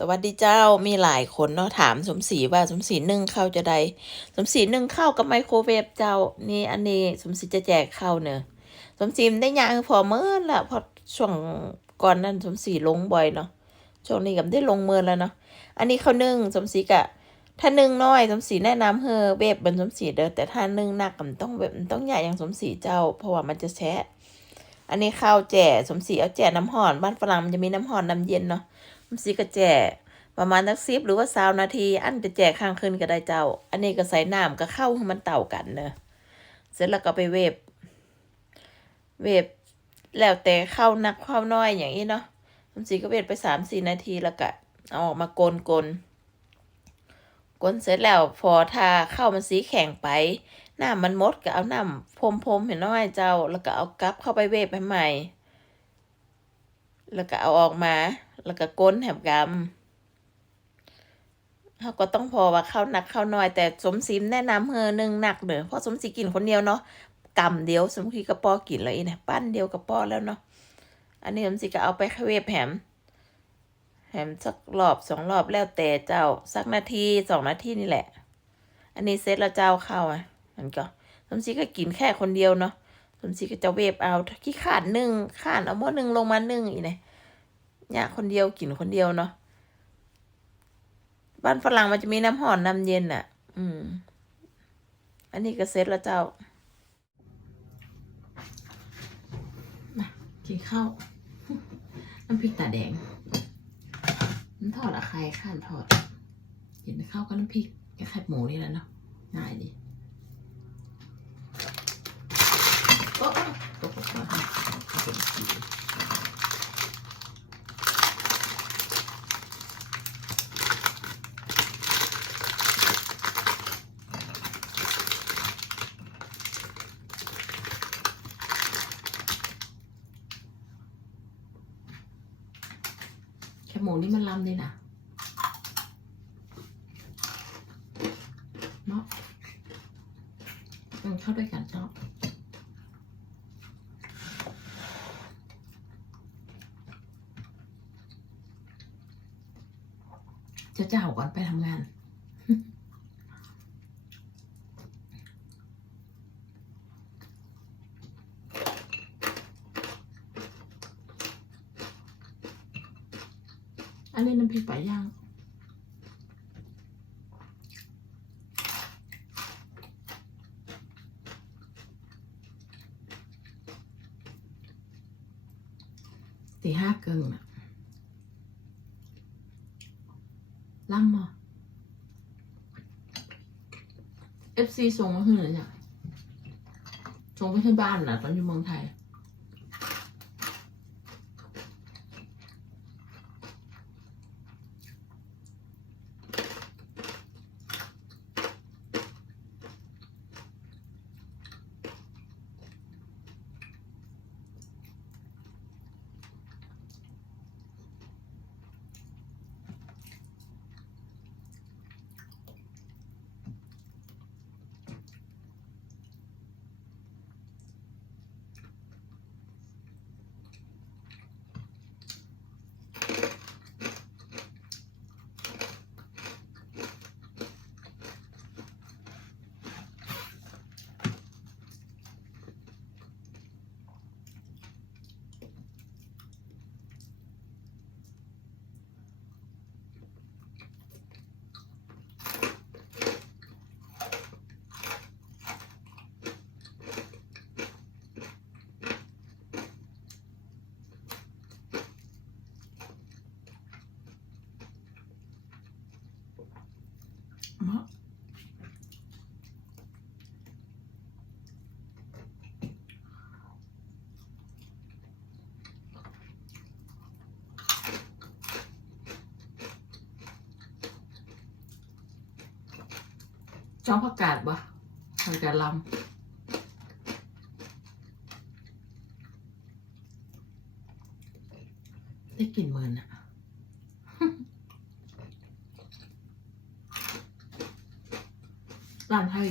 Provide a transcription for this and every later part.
สวัสดีเจ้ามีหลายคนเนาะถามสมศรีว่าสมศรีนึ่งข้าวจะได้สมศรีนึ่งข้าวกับไมโครเวฟเจ้านี่อันนี้สมศรีจะแจกข้าวเนอะสมศรีได้ยางพอเมื่อละเพอช่วงก่อนนั้นสมศรีลงบ่อยเนาะช่วงนี้กับได้ลงเมื่อแล้วเนาะอันนี้ข้าวนึ่งสมศรีกะ ถ้านึ่งน้อยสมศรีแนะนำเฮอเวฟบนสมศรีเด้อแต่ถ้านึ่งหนักก็มันต้องแบบมันต้องใหญ่อย่างสมศรีเจ้า เพราะว่ามันจะแฉะอันนี้ข้าวแจ่สมศรีเอาแจ่น้ำห่อนบ้านฝรั่งมันจะมีน้ำห่อนน้ำเย็นเนาะ สมศรีก็แจประมาณสักสิบหรือว่าสาวนาที อันจะแจกข้างคืนก็ได้เจ้า อันนี้ก็ใส่น้ำก็เข้าให้มันเต่ากันเนอะเสร็จแล้วก็ไปเวฟเวฟแล้วแต่เข้านักเข้าน้อยอย่างนี้เนาะบางทีก็เวฟไปสามสี่นาทีแล้วก็เอาออกมาโกนกลกลเสร็จแล้วพอถ้าเข้ามันสีแข็งไปน้ำมันมดก็เอาน้ำพรมพรมๆเห็นน้อยเจ้า แล้วก็เอากลับเข้าไปเวฟให้ใหม่ แล้วก็เอาออกมา แล้วก็ก้นแหมกำเขาก็ต้องพอว่าเข้าหนักเข้าน้อย แต่สมศรีแนะนำเฮอหนึ่งหนักเด้อเพราะสมศรีกินคนเดียวเนาะกำเดียวสมศรีกระป้อกินแล้วอีเนี่ยปั้นเดียวกระป้อแล้วเนาะอันนี้สมศรีก็เอาไปเวฟแหมแหมสักรอบสองรอบแล้วแต่เจ้าสักนาทีสองนาทีนี่แหละ อันนี้เซตแล้วเจ้าเข้าอะมันก็สมศรีก็กินแค่คนเดียวเนาะสมศรีก็จะเวฟเอาขี้ขาดหนึ่งขาดเอาหม้อหนึ่งลงมาหนึ่งอีเนี่ย เนี่ยคนเดียวกินคนเดียวเนาะบ้านฝรั่งมันจะมีน้ำหอนน้ำเย็นอะ อืม อันนี้ก็เซ็ตแล้วเจ้า มากินข้าว น้ำพริกตาแดงน้ำทอดอะใครข้านทอดกินข้าวกับน้ำพริกกับไข่หมูนี่แหละเนาะง่ายดีโอ๊ะตกตกตก หมูนี่มันลำเลยนะเนาะมันเข้าด้วยกันเนาะจะเจ้าก่อนไปทำงาน อันนี้น้ำพริกปลาย่างตีห้าเกินน่ะล่ำมาเอฟซีส่งมาให้เลยเนี่ยส่งไปที่บ้านนะตอนอยู่เมืองไทย เนาจ้องผักกาดบ่ผักกาดลำได้กลิ่นเหมือนอะ ฝั่งไทย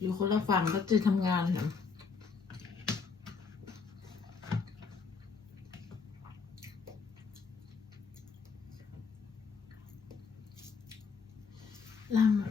อยู่คนละฝั่งก็จะทำงานเนะลำ